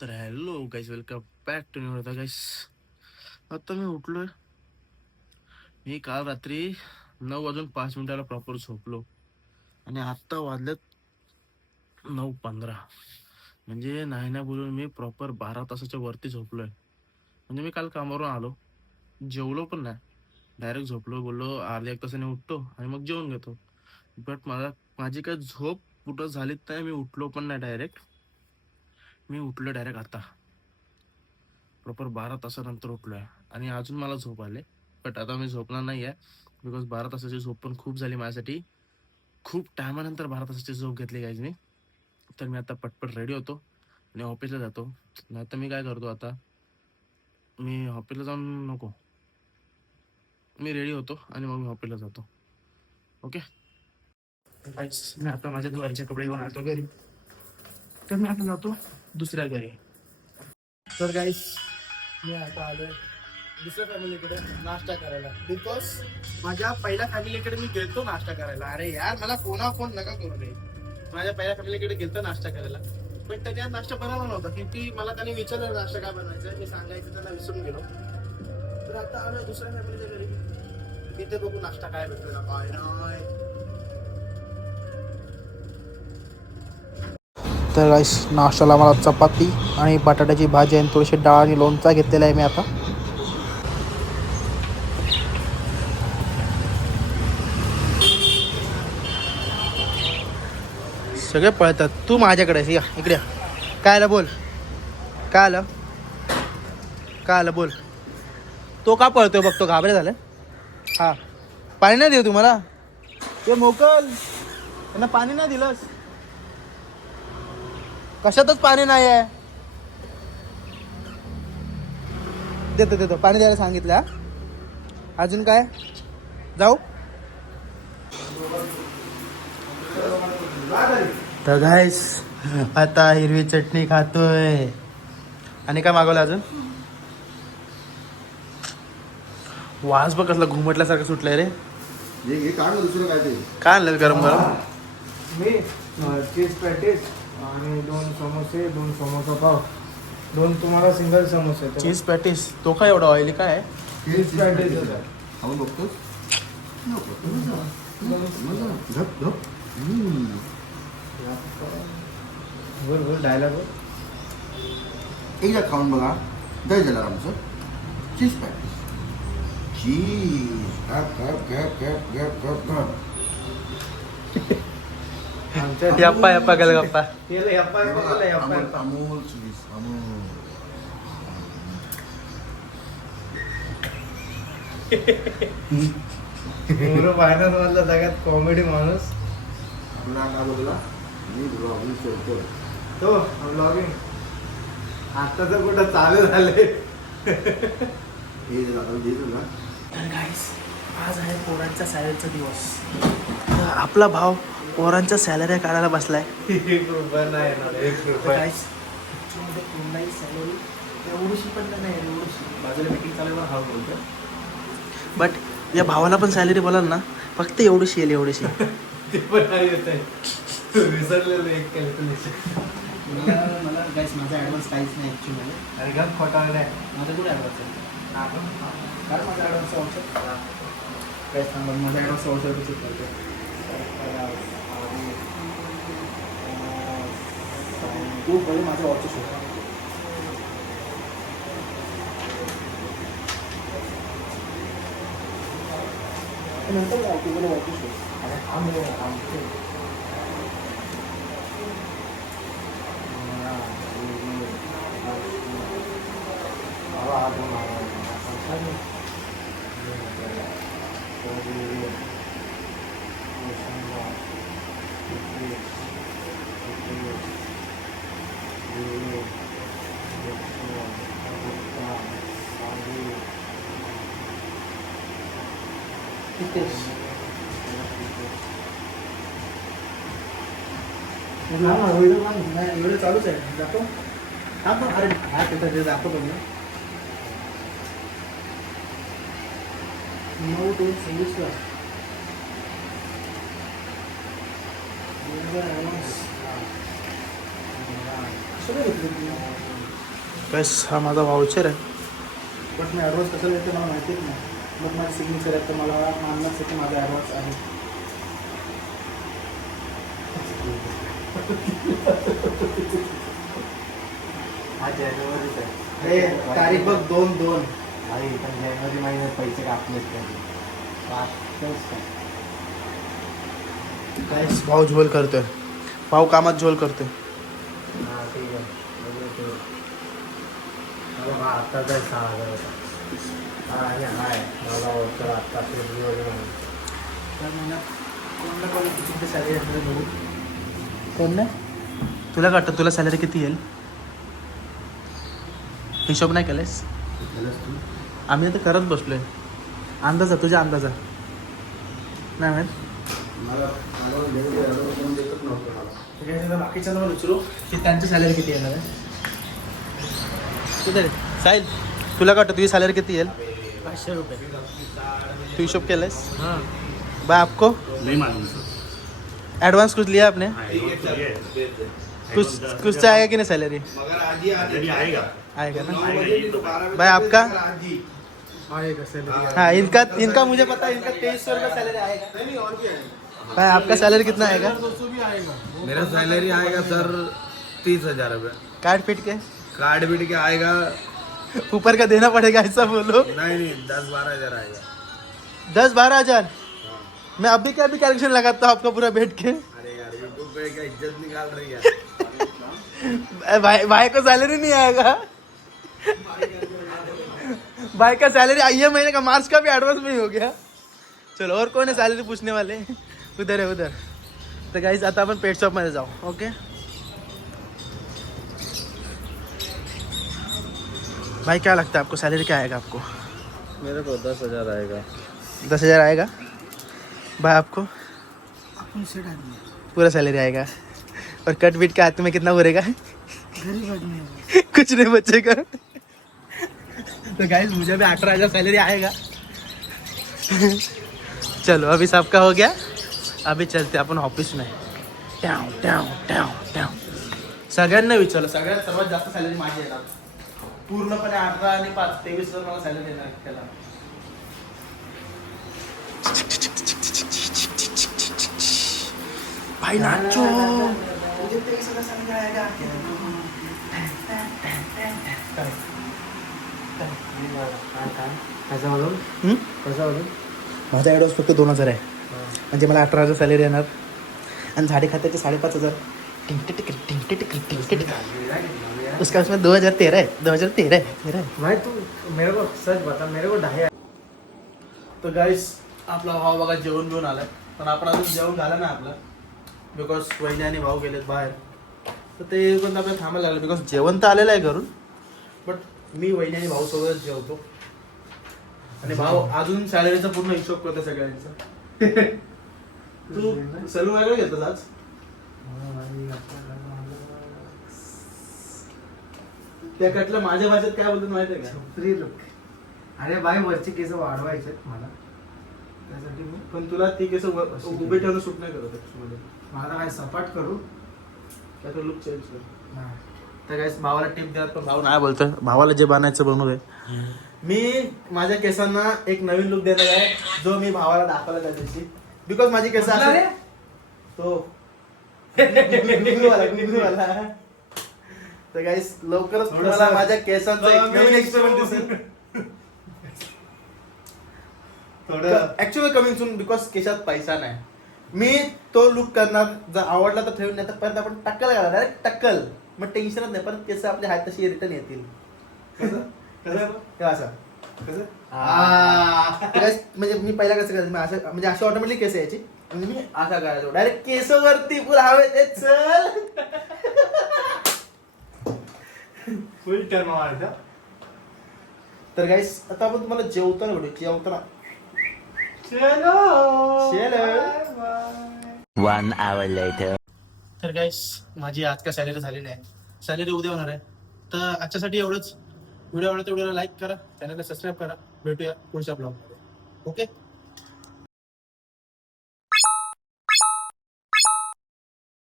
तर hello guys, welcome back to new होता guys. आता मी उठलोय. मी काल रात्री 9:05 प्रॉपर झोपलो आणि आत्ता वाजलेत 9:15. म्हणजे नाही ना बोलून मी प्रॉपर 12 तासाच्या वरती झोपलोय. म्हणजे मी काल कामावरून आलो, जेवलो पण नाही, डायरेक्ट झोपलो. बोललो अर्ध्या एक तासाने उठतो आणि मग जेवून घेतो. बट माझी काय झोप कुठं झालीच नाही. मी उठलो पण नाही डायरेक्ट. मी उठलो डायरेक्ट आता प्रॉपर 12 तासानंतर उठलोय आणि अजून मला झोप आले. बट आता मी झोपणार नाही आहे, बिकॉज 12 तासाची झोप पण खूप झाली माझ्यासाठी. खूप टायमानंतर 12 तासाची झोप घेतली गाईज मी. तर मी आता पटपट रेडी होतो आणि ऑफिसला जातो. नाही तर मी काय करतो आता, मी ऑफिसला जाऊन नको, मी रेडी होतो आणि मग मी ऑफिसला जातो. ओके गाईज, मी आता माझ्या दुवारीचे कपडे घेऊन आलो घरी. तर मी आता जातो दुसऱ्या घरी. तर गाईज, मी आता आलोय दुसऱ्या फॅमिलीकडे नाश्ता करायला, बिकॉज माझ्या पहिल्या फॅमिलीकडे मी गेलतो नाश्ता करायला. अरे यार, मला फोन नका करू रे. माझ्या पहिल्या फॅमिलीकडे गेलतो नाश्ता करायला, पण त्याच्यात नाश्ता बनवला नव्हता. की मला त्यांनी विचारलं नाश्ता काय बनवायचं, मी सांगायचं त्यांना विसरून गेलो. तर आता आलोय दुसऱ्या फॅमिलीच्या घरी. तिथे बघू नाश्ता काय भेटतो ना काय नाही. तर गाईस, नाश्त्याला मला चपाती आणि बटाट्याची भाजी आणि थोडीशी डाळ आणि लोणचा घेतलेला आहे मी आता. सगळे पळतात, तू माझ्याकडे या, इकडे या. काय आलं बोल, काय आलं, काय आलं बोल. तो का पळतोय बघतो, घाबरे झालं. हा, पाणी नाही देऊ तुम्हाला, ते मोकल त्यांना पाणी नाही दिलंस. कशातच पाणी नाही आहे. देतो पाणी द्यायला सांगितलं. अजून काय जाऊ. तर गाईस, आता हिरवी चटणी खातोय. आणि काय मागवलं अजून. वास बघ कसला घुमटल्यासारखं सुटलंय रे. काय आणलं गरम गरम. मी चीज पॅटीस आणि 2 समोसे, 2 समोसा पाव, 2 तुम्हाला सिंगल समोसे. चीज पॅटीस, तो काय एवढा ऑइली काय आहे. चीज पॅटीस खाऊन बघतोस. बोल बोल डायलॉग. एकदा खाऊन बघा. दही झालं आमचं चीज पॅटीस. चीज गॅप गॅप गॅप गॅप गॅप गॅप गॅप. यप्पा यप्पा गल गप्पा. अमूल चीज, अमूल. फायनल मधला सगळ्यात कॉमेडी माणूस तुला काय बोलला, मी ब्लॉगिंग करतो. तो ब्लॉगिंग आता तर कुठं चालू झाले. हे दे तुला. तर गाईस, आज आहे पोरांच्या सॅलरीचा दिवस. तर आपला भाव पोरांच्या सॅलऱ्या काढायला बसलाय. 1 रुपया नाही येणार, 1 रुपया. गाईस, कोणाही सॅलरी एवढीशी पण नाही, एवढीशी बाजूला मीटिंग चालू आहे, हा बोलतो. बट या भावाला पण सॅलरी बोलाल ना, फक्त एवढीशी येईल, एवढीशी. ते पण नाही येत आहे, विसरलेलं एक कॅल्क्युलेशन. मला गाईस, माझा ॲडव्हान्स काहीच नाही ॲक्च्युली. अरे घात खोटावलं आहे. माझा कुठे ॲडव्हान्स आहे. कारण माझा ॲडव्हान्स औषध काय सांगा, माझा ॲडव्हान्स औषध करतो. तू बरं माझं वॉच शोध. नंतर काय तू बरं वॉच शोध. अरे आमचे व्हिडिओ चालूच आहे. दाखव. हा पण अरे हा तिथं दाखवतो मी. 9/2/26 सगळं घेतलं. बस हा माझा वाउचर आहे. बट मी ॲडव्हान्स कसं देते मला माहितीच नाही. मग माझी सिग्नेचर आहे तर मला मानणंच आहे की माझा ॲडव्हान्स आहे. हा जानेवारीच आहे. अरे तारीख बघ 2/2. आई पण जानेवारी महिन्यात पैसे कापलेत त्यांनी. वाटतंच काय. काय भाऊ झोल करतोय. भाऊ कामात झोल करतोय. हा ठीक आहे. बरोबर ते. हा आत्ता काय 6,000 होता. हा आणि हाय मला तर आत्ता फेब्रुवारी महिना. त्या महिन्यात कोणाला कोणाला किती सॅलरी असणार बघू. कोण नाही तुला वाटतं तुला सॅलरी किती येईल? हिशोब नाही केलेस? आम्ही आता करत बसलोय. अंदाजा तुझ्या अंदाजा नाही माहीत. बाकीच्यांना पण विचारू की त्यांची सॅलरी किती येणार आहे. कुठे रे साहिल तुला काय वाटतं तुझी सॅलरी किती येईल? 500 रुपये. तू हिशोब केलास? हाँ भाई आपको नहीं मालूम सर. एडवांस कुछ लिया आपने? कुछ कुछ से आएगा कि नहीं सैलरी? जल्दी आएगा. आएगा ना आएगा ये तो. भाई आपका? आएगा सैलरी. हाँ इनका मुझे पता है इनका 2300 रुपये सैलरी आएगा. भाई आपका सैलरी कितना आएगा? 200 भी आएगा. मेरा सैलरी आएगा सर 30,000 रुपये. कार्ड फिट के कार्ड बीट के आएगा. ऊपर का देना पड़ेगा ऐसा बोलो. नहीं 10-12 हज़ार आएगा. 10-12 हजार. मैं अभी क्या अभी कैलकुलेशन लगाता हूँ आपका पूरा बैठ के. अरे यार यूट्यूब पे क्या इज्जत निकाल रही है. भाई को सैलरी नहीं आएगा. भाई का सैलरी ये महीने का मार्च का भी एडवांस में ही हो गया. चलो और कौन है सैलरी पूछने वाले? उधर है उधर. तो गाइस आता अपन पेट शॉप मध्ये जाऊ. ओके भाई क्या लगता है आपको सैलरी क्या आएगा आपको? मेरे को 10,000 आएगा. 10,000 आएगा. भाई आपको? पूरा सैलरी आएगा. और कट बीट के हाथ में कितना भरेगा? गरीब आदमी है. कुछ नहीं बचेगा. तो गाइस मुझे भी 18,000 सैलरी आएगा. चलो अभी सबका हो गया. अभी चलते अपन ऑफिस में. टाव टाव टाव टाव. सगळ्यांना विचारलं. सगळ्यात सर्वात जास्त सॅलरी माझी येणार. पूर्णपणे 18 आणि 5 23,000 मला सॅलरी येणार त्याला. भाई नाचो. मुझे 23,000 सैलरी आएगा. कसं बोलून हम्म? कसं बोलून माझा ॲडव्हान्स फक्त 2,000 आहे. म्हणजे मला 18,000 सॅलरी येणार. आणि झाडे खात्याचे 5,500. उसका उसमें 2013 है. 2013 है. भाई तू मेरे को सच बता मेरे को 2.5. तर गाईस आपला भाव बघा जेवण घेऊन आलाय. पण आपण अजून जेवण झालं ना आपलं. बिकॉज वहिनी आणि भाऊ गेलेत बाहेर. तर ते पण आपल्याला थांबायला लागलं. बिकॉज जेवण तर आलेलं आहे घरून. बट मी वहिनी आणि भाऊ सोबतच जेवतो. आणि भाऊ अजून सॅलरीचा पूर्ण हिशोब करतो सगळ्यांचा. तू सर्व वेगळं घेतलं आज. त्या कटलं माझ्या भाषेत काय बोलतो माहिती आहे का? Free look. अरे बाई वरची केस वाढवायचे मला त्यासाठी मी पण तुला ती केस उभे ठेवणं सूट नाही करत त्याच्यामध्ये. मला काय सपाट करू. त्याचा लुक चेंज कर. नाही. तर काय भावाला टिप द्या. पण भाऊ नाही बोलतोय. भावाला जे बनायचं बनवूय. मी माझ्या केसांना एक नवीन लुक देणार आहे जो मी भावाला दाखवला त्या दिवशी. बिकॉज माझी केस कुठला रे? तो गुंगरूवाला. तर गाईस लवकरच तुम्हाला माझ्या केसांचा एक नवीन एक्सपेरिमेंट दिसेल. Actually coming soon. बिकॉज केसात पैसा नाही. मी तो लुक करणार. जर आवडला तर ठेवून नाही तर परत आपण टक्कल घाला. डायरेक्ट टक्कल. मग टेन्शनच नाही. परत केस आपल्या हात तशी रिटर्न येतील. असं म्हणजे मी पहिला कसं करायचं. असं म्हणजे अशी ऑटोमॅटिक केस यायची. म्हणजे मी असा करायचो डायरेक्ट केस वरती पुरा हवेत. चल फुल टर्न मारायचा. तर गाईस आता आपण तुम्हाला जेवताना भेटू. जेवताना चलो चलो. बाय. 1 hour later. तर गाईस माझी आज का सॅलरी झालेली आहे. सॅलरी उद्या होणार आहे. तर आजच्यासाठी एवढंच. व्हिडिओ आवडला तर व्हिडिओला लाईक करा. चॅनलला सबस्क्राईब करा. भेटूया पुढच्या ब्लॉगमध्ये. ओके.